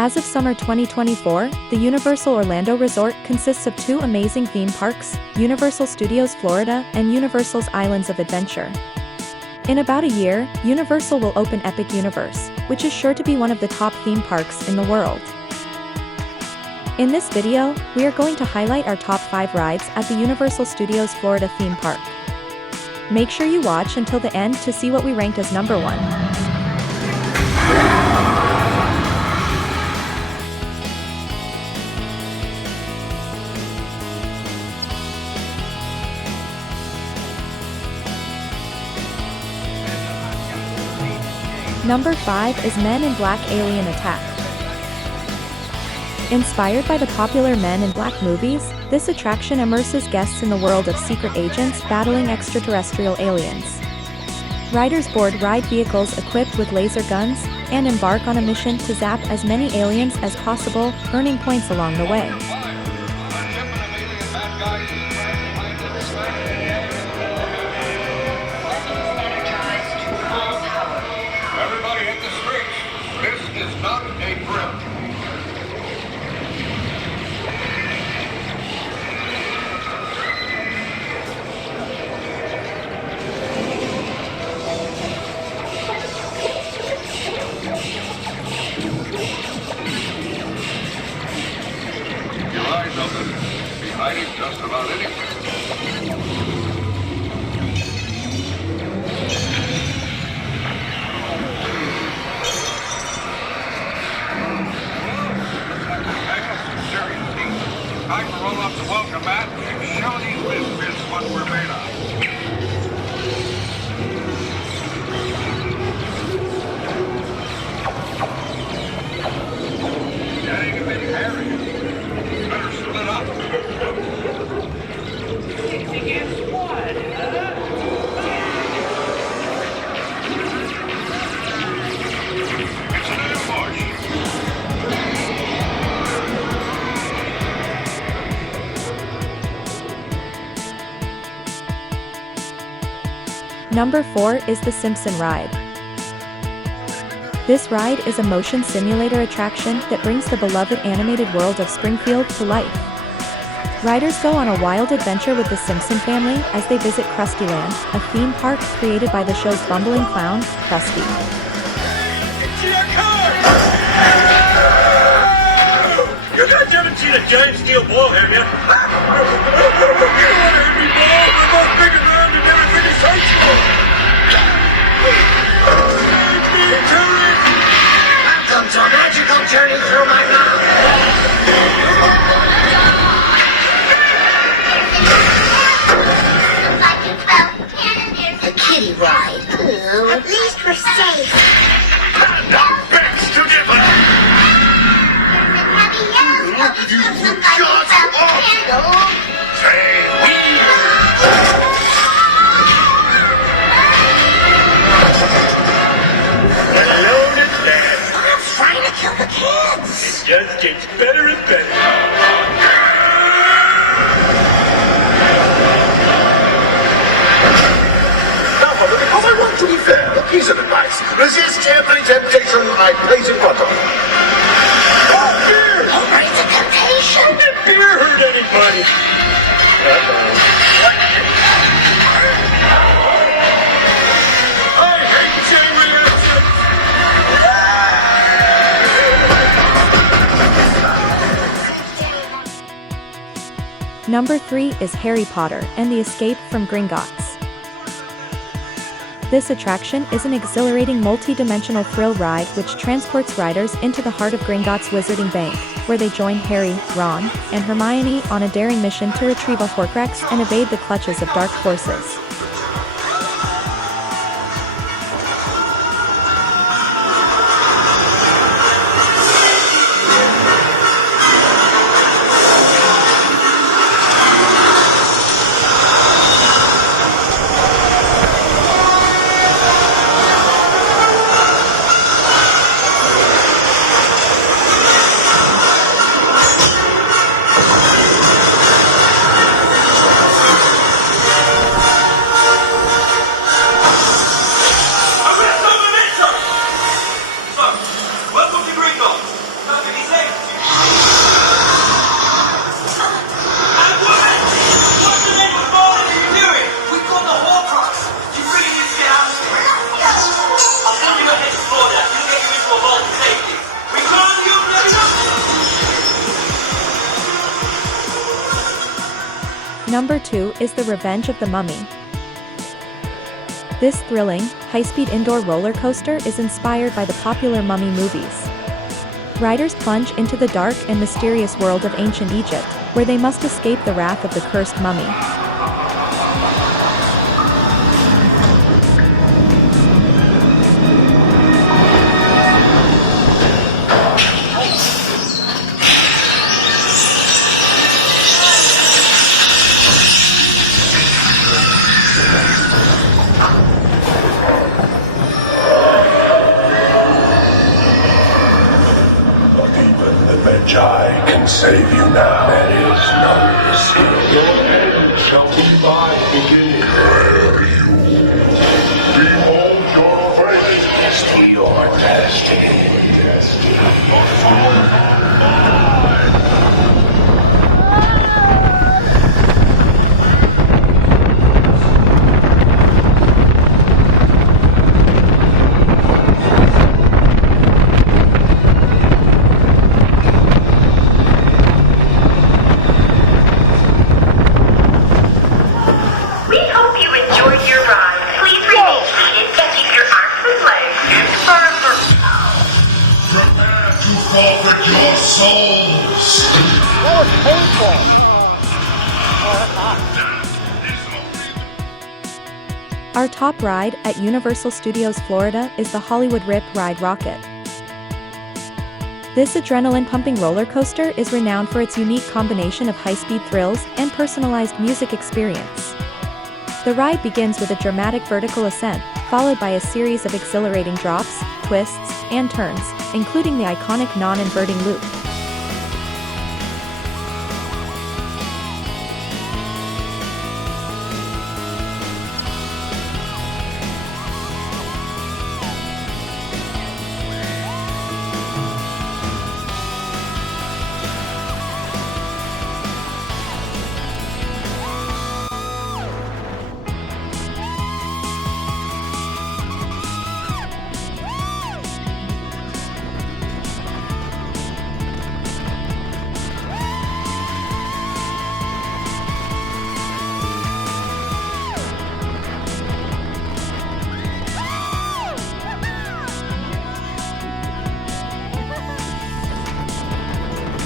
As of summer 2024, the Universal Orlando Resort consists of 2 amazing theme parks, Universal Studios Florida and Universal's Islands of Adventure. In about a year, Universal will open Epic Universe, which is sure to be one of the top theme parks in the world. In this video, we are going to highlight our top 5 rides at the Universal Studios Florida theme park. Make sure you watch until the end to see what we ranked as number 1. Number 5 is Men in Black Alien Attack. Inspired by the popular Men in Black movies, this attraction immerses guests in the world of secret agents battling extraterrestrial aliens. Riders board ride vehicles equipped with laser guns and embark on a mission to zap as many aliens as possible, earning points along the way. Just about anything. Time to roll up the welcome mat and show these misfits what we're made of. That ain't a bit hairy. Better split up. Against what, It's an ambush. Number 4 is the Simpson Ride. This ride is a motion simulator attraction that brings the beloved animated world of Springfield to life. Riders go on a wild adventure with the Simpson family as they visit Krusty Land, a theme park created by the show's bumbling clown, Krusty. It's your car! You guys haven't seen a giant steel ball, have you? You don't want to hit me, ball! I'm all big around and everything is sensible! Welcome to a magical journey through my mouth! Kitty ride. At least we're safe. Now, begs to differ. You just off. Say we. Alone at last. I'm trying to kill the kids. It just gets better and better. To be fair, a piece of advice. Resist every temptation I place in front of you. Oh, beer! Who brings a temptation? Did beer hurt anybody? I hate chain reactions! Number 3 is Harry Potter and the Escape from Gringotts. This attraction is an exhilarating multi-dimensional thrill ride which transports riders into the heart of Gringotts Wizarding Bank, where they join Harry, Ron, and Hermione on a daring mission to retrieve a Horcrux and evade the clutches of dark forces. Number 2 is the Revenge of the Mummy. This thrilling, high-speed indoor roller coaster is inspired by the popular Mummy movies. Riders plunge into the dark and mysterious world of ancient Egypt, where they must escape the wrath of the cursed mummy. I can save you now. There is no escape. Your end shall be my beginning. Where you behold your fate to your destiny. Forfeit your souls! That was painful! Oh, that's hot. Our top ride at Universal Studios Florida is the Hollywood Rip Ride Rocket. This adrenaline-pumping roller coaster is renowned for its unique combination of high-speed thrills and personalized music experience. The ride begins with a dramatic vertical ascent, followed by a series of exhilarating drops, twists, and turns, including the iconic non-inverting loop.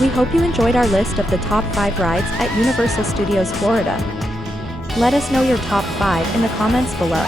We hope you enjoyed our list of the top 5 rides at Universal Studios Florida. Let us know your top 5 in the comments below.